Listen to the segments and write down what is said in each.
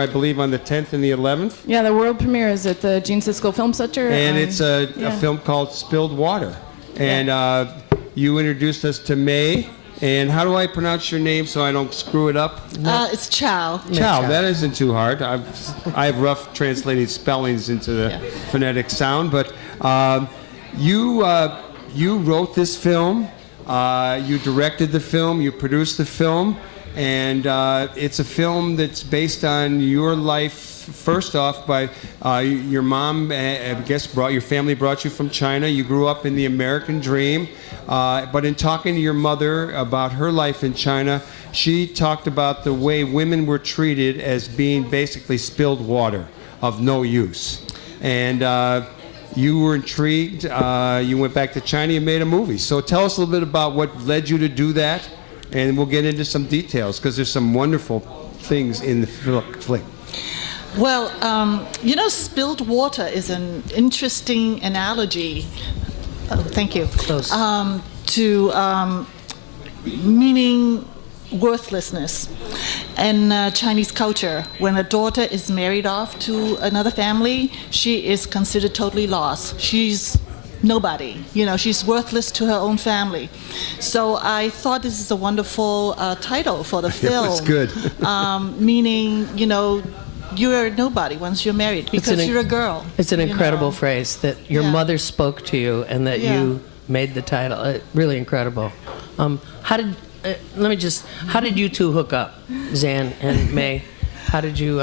I believe on the 10th and the 11th. Yeah, the world premiere is at the Siskel Film Center. And it's a film called Spilled Water. And you introduced us to May. And how do I pronounce your name so I don't screw it up? It's Chao. Chao, that isn't too hard. I have rough translating spellings into the phonetic sound. But you wrote this film. You directed the film. You produced the film. And it's a film that's based on your life. First off, by your mom, I guess, your family brought you from China. You grew up in the American dream. But in talking to your mother about her life in China, she talked about the way women were treated as being basically spilled water of no use. And you were intrigued. You went back to China. You made a movie. So tell us a little bit about what led you to do that. And we'll get into some details because there's some wonderful things in the flick. Well, spilled water is an interesting analogy. Thank you. To meaning worthlessness. In Chinese culture, when a daughter is married off to another family, she is considered totally lost. She's nobody. She's worthless to her own family. So I thought this is a wonderful title for the film. That's good. Meaning, you're nobody once you're married because you're a girl. It's an incredible phrase that your mother spoke to you and that you made the title. Really incredible. How did you two hook up, Xan and May? How did you,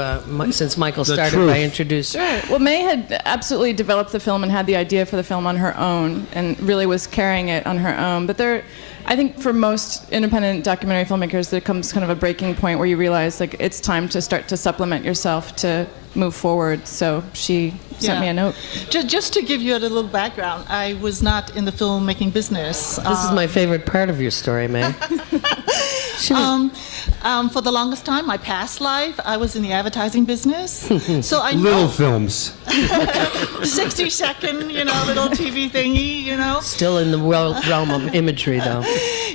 since Michael started by introducing... Sure. Well, May had absolutely developed the film and had the idea for the film on her own and really was carrying it on her own. But I think for most independent documentary filmmakers, there comes kind of a breaking point where you realize it's time to start to supplement yourself to move forward. So she sent me a note. Just to give you a little background, I was not in the filmmaking business. This is my favorite part of your story, May. For the longest time, my past life, I was in the advertising business. So I know little films. 60-second, little TV thingy, Still in the realm of imagery, though.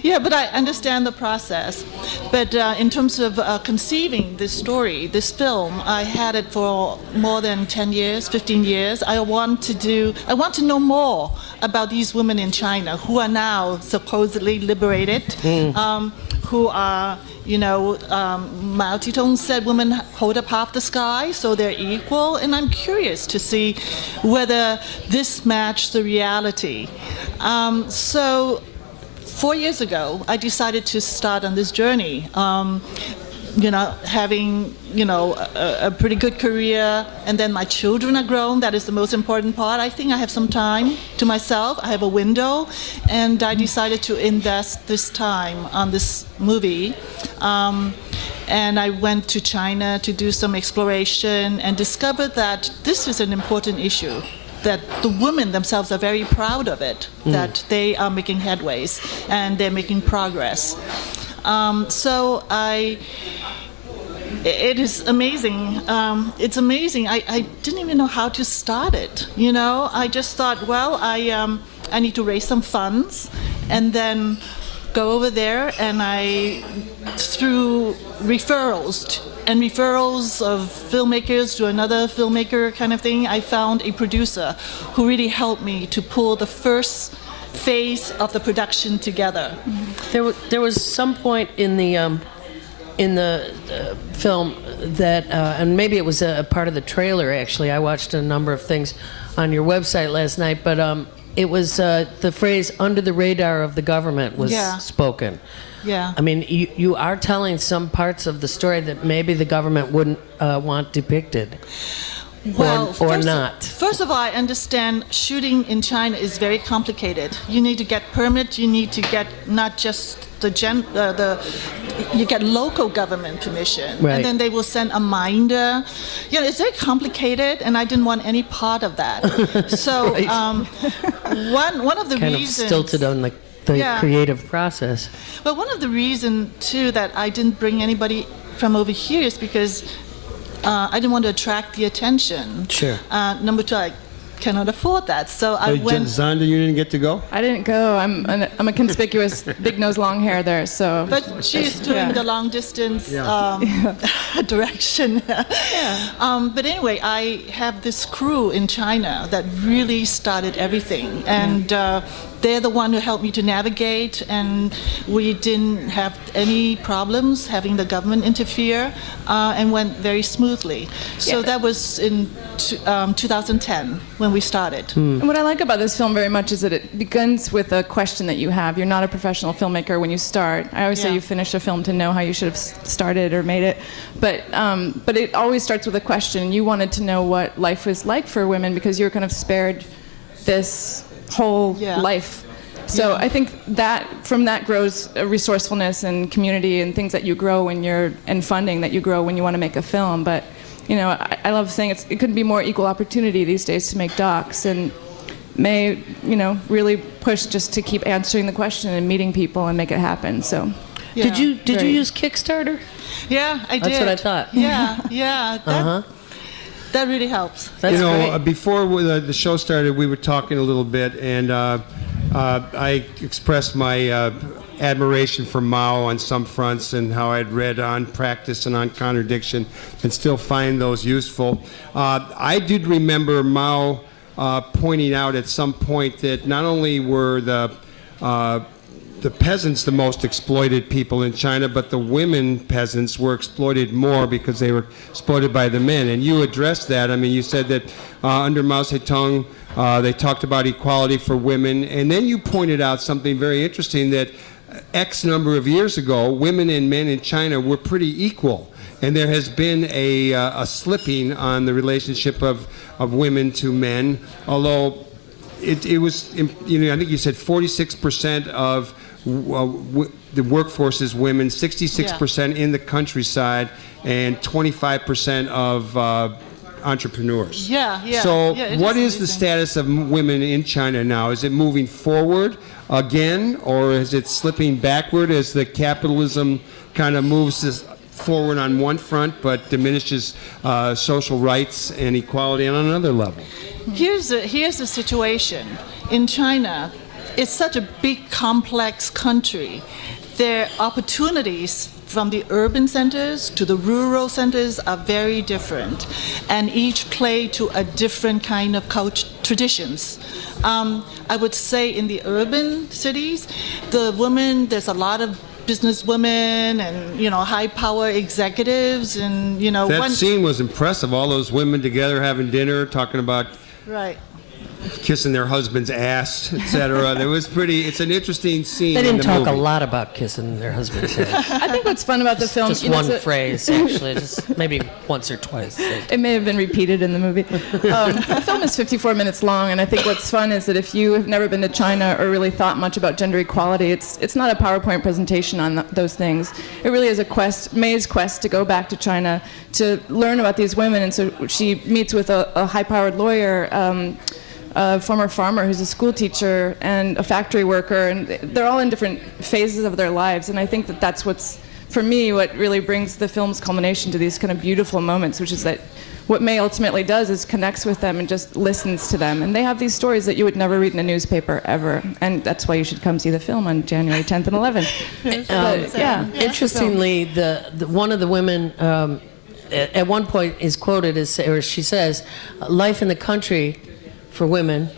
Yeah, but I understand the process. But in terms of conceiving this story, this film, I had it for more than 10 years, 15 years. I want to know more about these women in China who are now supposedly liberated, who are, Mao Zedong said women hold up half the sky, so they're equal. And I'm curious to see whether this matched the reality. So 4 years ago, I decided to start on this journey. Having, a pretty good career, and then my children are grown. That is the most important part. I think I have some time to myself. I have a window, and I decided to invest this time on this movie. And I went to China to do some exploration and discovered that this is an important issue, that the women themselves are very proud of it, that they are making headways and they're making progress. It is amazing. It's amazing. I didn't even know how to start it. I just thought, well, I need to raise some funds, and then go over there, and through referrals of filmmakers to another filmmaker kind of thing, I found a producer who really helped me to pull the first phase of the production together. There was some point in the film that, and maybe it was a part of the trailer actually, I watched a number of things on your website last night, but it was the phrase "under the radar of the government" was spoken. Yeah. I mean, you are telling some parts of the story that maybe the government wouldn't want depicted. Well, or not. First of all, I understand shooting in China is very complicated. You need to get permits. You need to get not just you get local government permission, right. And then they will send a minder. It's very complicated, and I didn't want any part of that. So right. one of the kind reasons of stilted on the creative process. But one of the reasons too that I didn't bring anybody from over here is because I didn't want to attract the attention. Sure. Number two, cannot afford that. So I went. Zonda, you didn't get to go? I didn't go. I'm a conspicuous big nose, long hair there. So. But she's doing the long distance direction. But anyway, I have this crew in China that really started everything, and they're the one who helped me to navigate, and we didn't have any problems having the government interfere, and went very smoothly. So that was in 2010 when we started. And what I like about this film very much is that it begins with a question that you have. You're not a professional filmmaker when you start. I always say you finish a film to know how you should have started or made it. But it always starts with a question. You wanted to know what life was like for women because you were kind of spared this whole life. So I think that from that grows a resourcefulness and community and things that you grow when and funding that you grow when you want to make a film. But you know, I love saying it couldn't be more equal opportunity these days to make docs, and May, you know, really push just to keep answering the question and meeting people and make it happen. So did you use Kickstarter? Yeah, I did. That's what I thought. Yeah. That really helps. That's great. Before the show started, we were talking a little bit, and I expressed my admiration for Mao on some fronts and how I'd read On Practice and On Contradiction and still find those useful. I did remember Mao pointing out at some point that not only were the peasants the most exploited people in China, but the women peasants were exploited more because they were exploited by the men. And you addressed that. I mean, you said that under Mao Zedong, they talked about equality for women. And then you pointed out something very interesting, that X number of years ago, women and men in China were pretty equal. And there has been a slipping on the relationship of women to men, although it was, you know, I think you said 46% of the workforce is women, 66% in the countryside, and 25% of entrepreneurs. So what is the status of women in China now? Is it moving forward again, or is it slipping backward as the capitalism kind of moves this forward on one front but diminishes social rights and equality on another level? Here's the situation. In China, it's such a big, complex country. Their opportunities from the urban centers to the rural centers are very different, and each play to a different kind of culture, traditions. I would say in the urban cities, the women, there's a lot of business women and, you know, high power executives, and, you know, that scene was impressive. All those women together having dinner, talking about kissing their husband's ass, etc. It was pretty. It's an interesting scene. They didn't in the talk movie. a lot about kissing their husband's ass. I think what's fun about the film, Just one phrase, actually, just maybe once or twice. It may have been repeated in the movie. The film is 54 minutes long, and I think what's fun is that if you have never been to China or really thought much about gender equality, it's not a PowerPoint presentation on those things. It really is a quest, May's quest, to go back to China to learn about these women. And so she meets with a high-powered lawyer, a former farmer who's a school teacher, and a factory worker, and they're all in different phases of their lives. And I think that that's what's, for me, what really brings the film's culmination to these kind of beautiful moments, which is that what May ultimately does is connects with them and just listens to them. And they have these stories that you would never read in a newspaper ever. And that's why you should come see the film on January 10th and 11th. Interestingly, the one of the women at one point is quoted as, or she says, life in the country for women,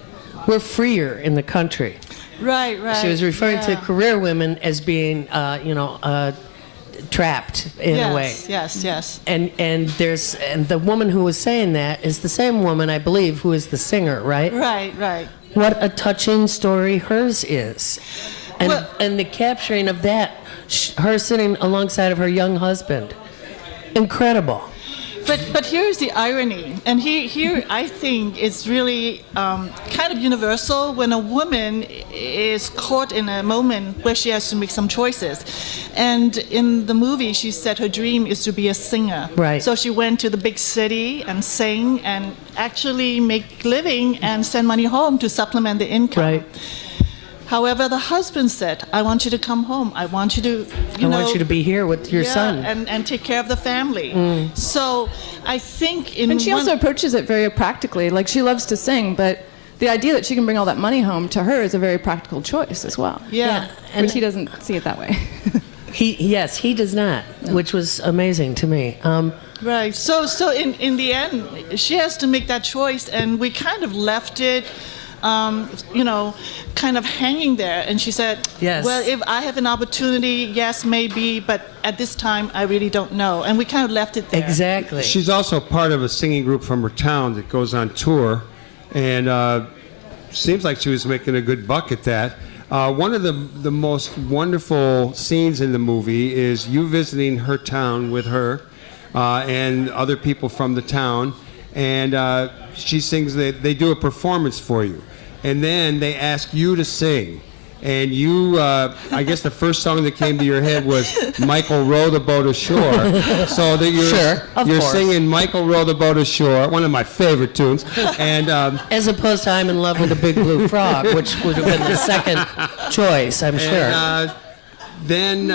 we're freer in the country. Right. She was referring to career women as being, trapped in a way. Yes. And the woman who was saying that is the same woman, I believe, who is the singer, right? Right. What a touching story hers is, and the capturing of that, her sitting alongside of her young husband, incredible. But here's the irony, and here I think it's really kind of universal when a woman is caught in a moment where she has to make some choices. And in the movie, she said her dream is to be a singer. Right. So she went to the big city and sang and actually make living and send money home to supplement the income. Right. However, the husband said, I want you to come home. I want you to, I want you to be here with your son. And take care of the family. So I think And she also approaches it very practically. Like, she loves to sing, but the idea that she can bring all that money home to her is a very practical choice as well. Yeah. And he doesn't see it that way. He does not, which was amazing to me. Right. So in the end, she has to make that choice, and we kind of left it, kind of hanging there. And she said, Yes. well, if I have an opportunity, yes, maybe, but at this time, I really don't know. And we kind of left it there. Exactly. She's also part of a singing group from her town that goes on tour, and seems like she was making a good buck at that. One of the most wonderful scenes in the movie is you visiting her town with her and other people from the town, and she sings. They do a performance for you, and then they ask you to sing. And you, I guess the first song that came to your head was Michael Row the Boat Ashore. So that you're course. singing Michael Row the Boat Ashore, one of my favorite tunes. And As opposed to I'm in love with a big blue frog, which would have been the second choice, I'm sure. Then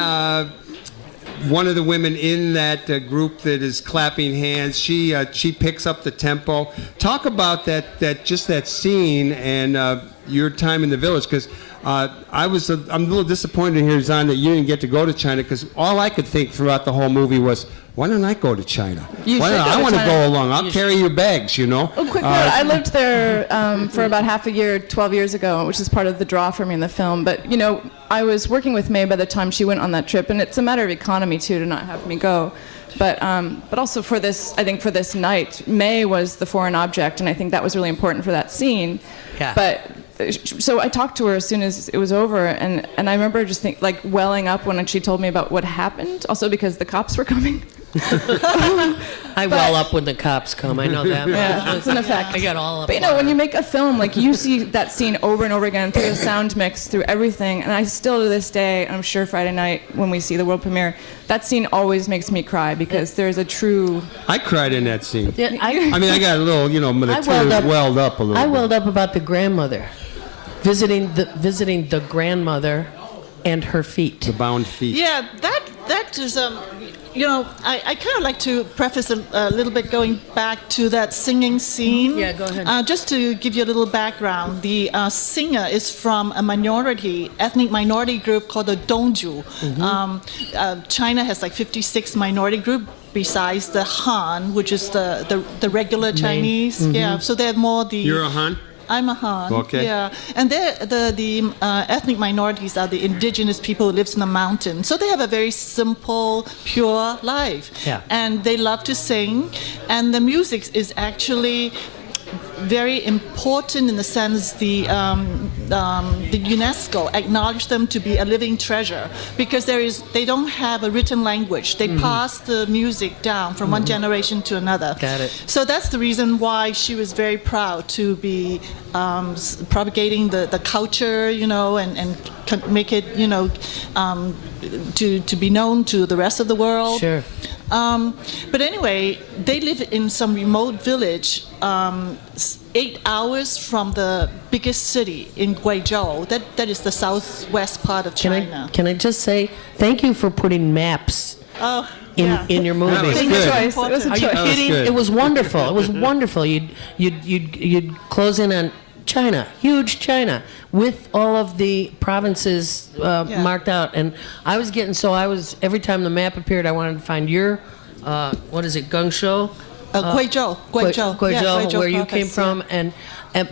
one of the women in that group that is clapping hands, she picks up the tempo. Talk about that scene and your time in the village, because I'm a little disappointed here, Xan, that you didn't get to go to China, because all I could think throughout the whole movie was, why don't I go to China? I want to go along. I'll carry your bags, Oh, quick note. I lived there for about half a year, 12 years ago, which is part of the draw for me in the film. But, I was working with May by the time she went on that trip, and it's a matter of economy, too, to not have me go. But also for this, I think for this night, May was the foreign object, and I think that was really important for that scene. Yeah. But so I talked to her as soon as it was over, and I remember just welling up when she told me about what happened, also because the cops were coming. I well up when the cops come. I know that. Yeah, it's an effect. I got all of But when you make a film, you see that scene over and over again through the sound mix, through everything, and I still to this day, I'm sure Friday night when we see the world premiere, that scene always makes me cry because there's a true. I cried in that scene. Yeah, I mean, I got a little, the tears welled up a little. I bit. welled up about the grandmother, visiting the grandmother and her feet. The bound feet. Yeah, that is I kind of like to preface a little bit going back to that singing scene. Yeah, go ahead. Just to give you a little background, the singer is from a ethnic minority group called the Dongju. China has 56 minority groups besides the Han, which is the regular Chinese. Yeah, so they're more the. You're a Han? I'm a Han. Okay. Yeah, and the ethnic minorities are the indigenous people who lives in the mountain. So they have a very simple, pure life. Yeah. And they love to sing, and the music is actually very important in the sense the UNESCO acknowledged them to be a living treasure because they don't have a written language. They pass the music down from one generation to another. Got it. So that's the reason why she was very proud to be propagating the culture, and make it, to be known to the rest of the world. Sure. But anyway, they live in some remote village, 8 hours from the biggest city in Guizhou. That is the southwest part of China. Can I just say thank you for putting maps in your movie? That was It was a choice. It was a Are you choice. kidding? good. It was wonderful. It was wonderful. You'd close in on China, huge China, with all of the provinces marked out. And I was every time the map appeared, I wanted to find your, what is it, Guangzhou? Guizhou. Guizhou, where you came from.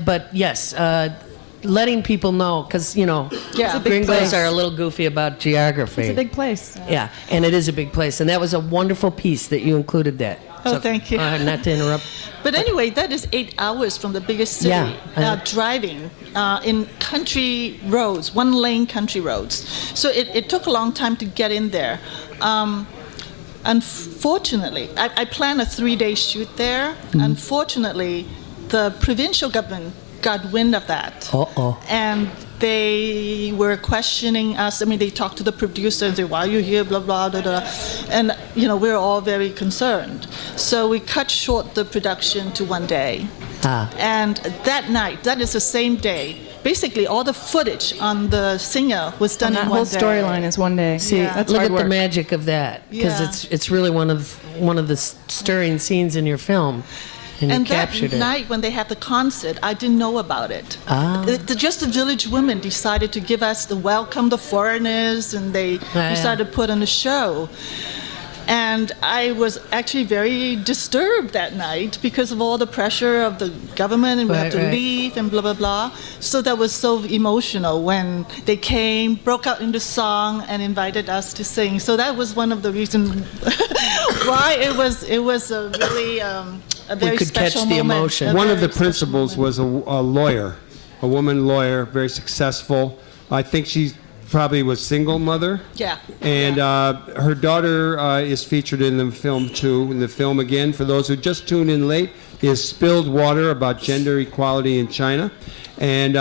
But yes, letting people know, because, Yeah. gringos are a little goofy about geography. It's a big place. Yeah, and it is a big place. And that was a wonderful piece that you included that. Oh, thank you. Not to interrupt. But anyway, that is 8 hours from the biggest city, driving in country roads, one-lane country roads. So it took a long time to get in there. Unfortunately, I planned a 3-day shoot there. Unfortunately, the provincial government got wind of that. And they were questioning us. I mean, they talked to the producer and said, why are you here, blah, blah, blah, blah. And, we're all very concerned. So we cut short the production to 1 day. And that night, that is the same day, basically all the footage on the singer was done And that in whole one day. storyline is one day. See, That's look hard at work. the magic of that, because Yeah. it's really one of the stirring scenes in your film, and you captured that it. night when they had the concert, I didn't know about it. Ah. Just the village women decided to give us the welcome the foreigners, and they Yeah. decided to put on a show. And I was actually very disturbed that night because of all the pressure of the government, and we had to Right. leave and blah, blah, blah. So that was so emotional when they came, broke out into song, and invited us to sing. So that was one of the reasons why it was a really a very could catch special the moment. emotion. A One of very the special principals moment. was a lawyer, a woman lawyer, very successful. I think she probably was single mother. Yeah. And yeah. her daughter is featured in the film too. In the film, again, for those who just tuned in late, is Spilled Water, about gender equality in China. And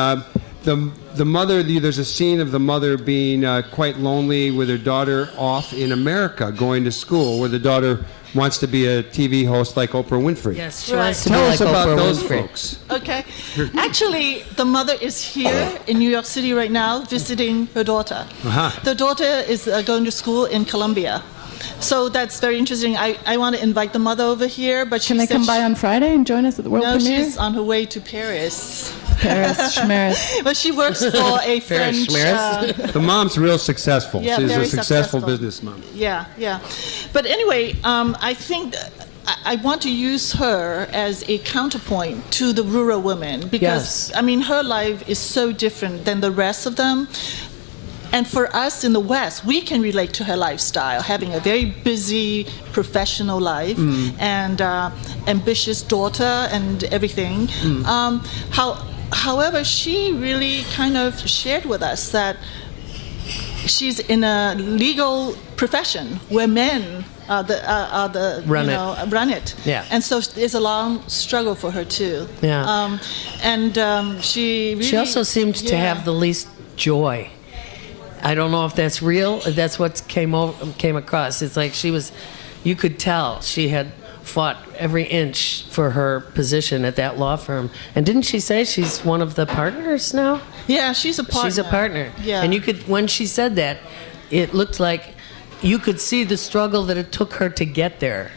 the mother, there's a scene of the mother being quite lonely with her daughter off in America going to school, where the daughter wants to be a TV host like Oprah Winfrey. Yes, she Right. wants to Tell be us like about Oprah those Winfrey. folks. Okay. Actually, the mother is here in New York City right now visiting her daughter. Uh-huh. The daughter is going to school in Columbia. So that's very interesting. I want to invite the mother over here, but she Can they said come by on Friday and join us at the world no, premiere? she's on her way to Paris. Paris, Schmeris. But she works for a French. Schmeris. The mom's real successful. Yeah, She's a very successful successful. business mom. Yeah, yeah. But anyway, I think I want to use her as a counterpoint to the rural women because, Yes. I mean, her life is so different than the rest of them. And for us in the West, we can relate to her lifestyle, having a very busy professional life and ambitious daughter and everything. However, she really kind of shared with us that she's in a legal profession where men are the run it. Yeah. And so there's a long struggle for her too. Yeah. She really, She also seemed to yeah. have the least joy. I don't know if that's real. If that's what came across. It's like you could tell she had fought every inch for her position at that law firm. And didn't she say she's one of the partners now? Yeah, she's a partner. She's a partner. Yeah. And you could, when she said that, it looked like you could see the struggle that it took her to get there.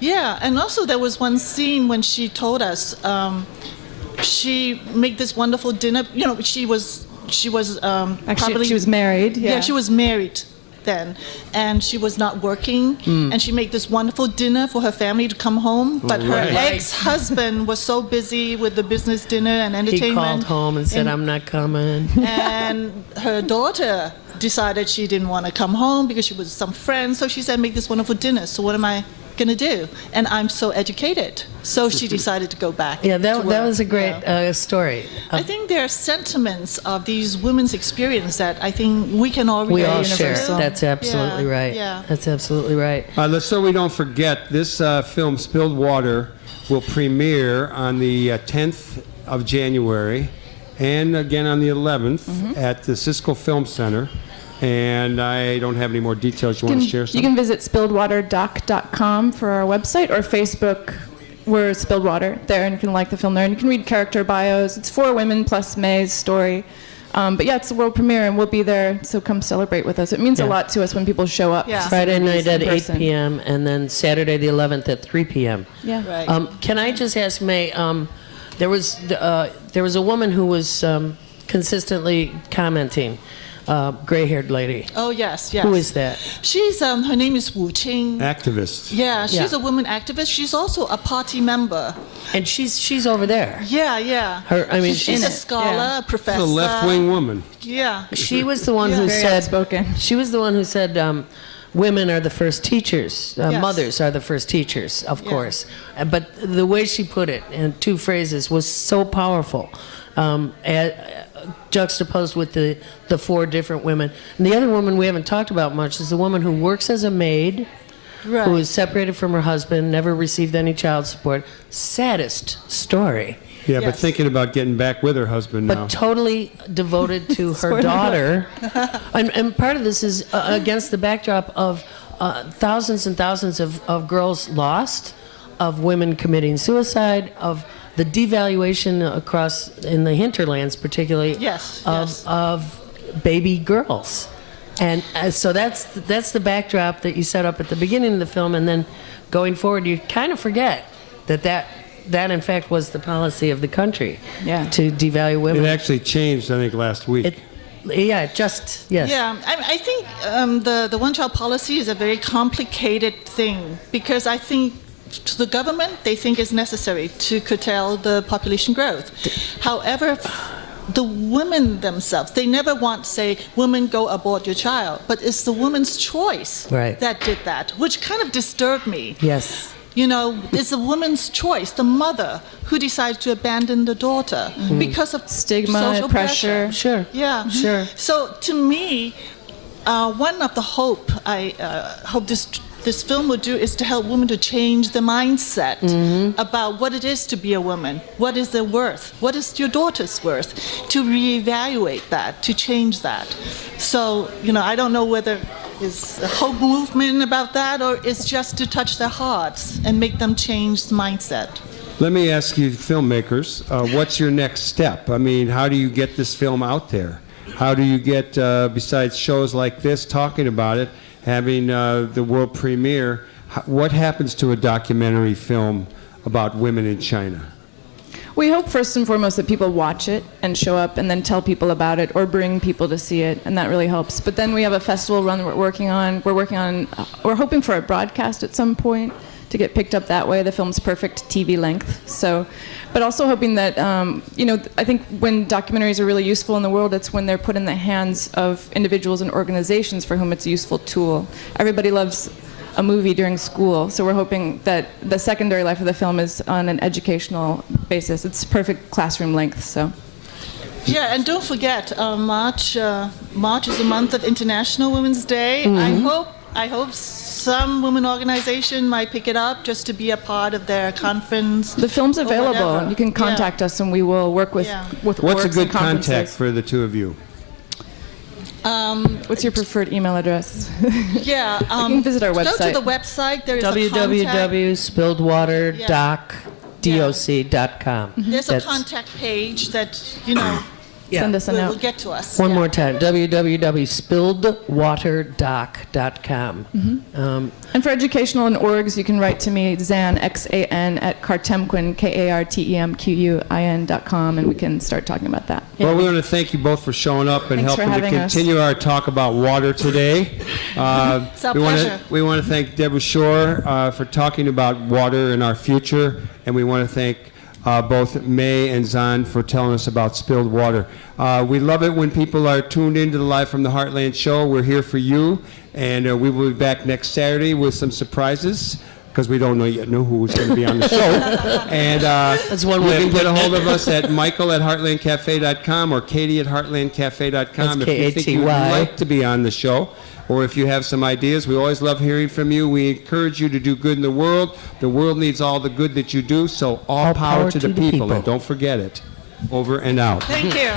Yeah, and also there was one scene when she told us she made this wonderful dinner. You know, she was Actually, probably she was married. Yeah, she was married then, and she was not working, and she made this wonderful dinner for her family to come home. But her right. ex-husband was so busy with the business dinner and He entertainment. called home and said, I'm not coming. And her daughter decided she didn't want to come home because she was with some friends. So she said, make this wonderful dinner. So what am I going to do? And I'm so educated. So she decided to go back. Yeah, to that work. was a great Yeah. story. I think there are sentiments of these women's experience that I think we can all We relate all to. share. That's absolutely Yeah, right. yeah. That's absolutely right. So we don't forget, this film, Spilled Water, will premiere on the 10th of January and again on the 11th at the Siskel Film Center. And I don't have any more details. You want to share You something? can visit spilledwaterdoc.com for our website, or Facebook. We're Spilled Water there, and you can like the film there. And you can read character bios. It's 4 women plus May's story. But yeah, it's the world premiere, and we'll be there, so come celebrate with us. It means a Yeah. lot to us when people show up. Yeah. to see Friday movies night at in 8 person. p.m. and then Saturday the 11th at 3 p.m. Yeah. Right. Can I just ask May? There was a woman who was consistently commenting, gray-haired lady. Oh, yes, yes. Who is that? She's, her name is Wu Qing. Activists. Yeah, she's Yeah. a woman activist. She's also a party member. And she's over there. Yeah, yeah. She's in a it, scholar, yeah. a professor. She's a left-wing woman. Yeah. She was the one who Very said. outspoken. She was the one who said. Women are the first teachers. Yes. Mothers are the first teachers, of Yeah. course. But the way she put it in 2 phrases was so powerful, juxtaposed with the 4 different women. And the other woman we haven't talked about much is the woman who works as a maid, Right. who is separated from her husband, never received any child support. Saddest story. Yeah, but Yes. thinking about getting back with her husband now. But totally devoted to her daughter. And part of this is against the backdrop of thousands and thousands of girls lost, of women committing suicide, of the devaluation across in the hinterlands, particularly Yes, of yes. of baby girls, and so that's the backdrop that you set up at the beginning of the film, and then going forward, you kind of forget that in fact was the policy of the country, to devalue women. It actually changed, I think, last week. Yes. Yeah, I think the one-child policy is a very complicated thing because I think to the government, they think it's necessary to curtail the population growth. However, the women themselves, they never want to say, women go abort your child, but it's the woman's choice that did that, which kind of disturbed me. Yes. You know, it's a woman's choice, the mother who decides to abandon the daughter because of Stigma, social pressure. Sure. Yeah. Sure. So to me, one of the hope I hope this film would do is to help women to change their mindset about what it is to be a woman, what is their worth, what is your daughter's worth, to reevaluate that, to change that. So, you know, I don't know whether it's a whole movement about that or it's just to touch their hearts and make them change the mindset. Let me ask you, filmmakers, what's your next step? I mean, how do you get this film out there? How do you get, besides shows like this, talking about it, having the world premiere, what happens to a documentary film about women in China? We hope first and foremost that people watch it and show up and then tell people about it or bring people to see it, and that really helps. But then we have a festival run that we're working on. We're hoping for a broadcast at some point to get picked up that way. The film's perfect TV length. So, but also hoping that, you know, I think when documentaries are really useful in the world, it's when they're put in the hands of individuals and organizations for whom it's a useful tool. Everybody loves a movie during school, so we're hoping that the secondary life of the film is on an educational basis. It's perfect classroom length, so. Yeah, and don't forget, March is a month of International Women's Day. I hope some women organization might pick it up just to be a part of their conference. The film's or available. whatever. You can contact us and we will work with What's a works good and conferences. contact for the two of you? What's your preferred email address? Yeah, You can visit our Go website. to the website. There is a contact. www.spilledwaterdoc.com. There's a contact page that Send us a will note. get to us. One more time, www.spilledwaterdoc.com. And for educational and orgs, you can write to me, Xan, Xan, at Kartemquin, KARTEMQUIN.com, and we can start talking about that. Well, we want to thank you both for showing up and Thanks for helping to having us. continue our talk about water today. It's our pleasure. We want to thank Deborah Shore for talking about water and our future, and we want to thank both May and Xan for telling us about spilled water. We love it when people are tuned into the Live from the Heartland show. We're here for you, and we will be back next Saturday with some surprises because we don't know who's going to be on the show. And That's one you way can of get a putting hold it. of us at Michael@heartlandcafe.com or Katie@heartlandcafe.com That's if you think you'd Katy. like to be on the show. Or if you have some ideas, we always love hearing from you. We encourage you to do good in the world. The world needs all the good that you do, so all power to the people. And don't forget it. Over and out. Thank you.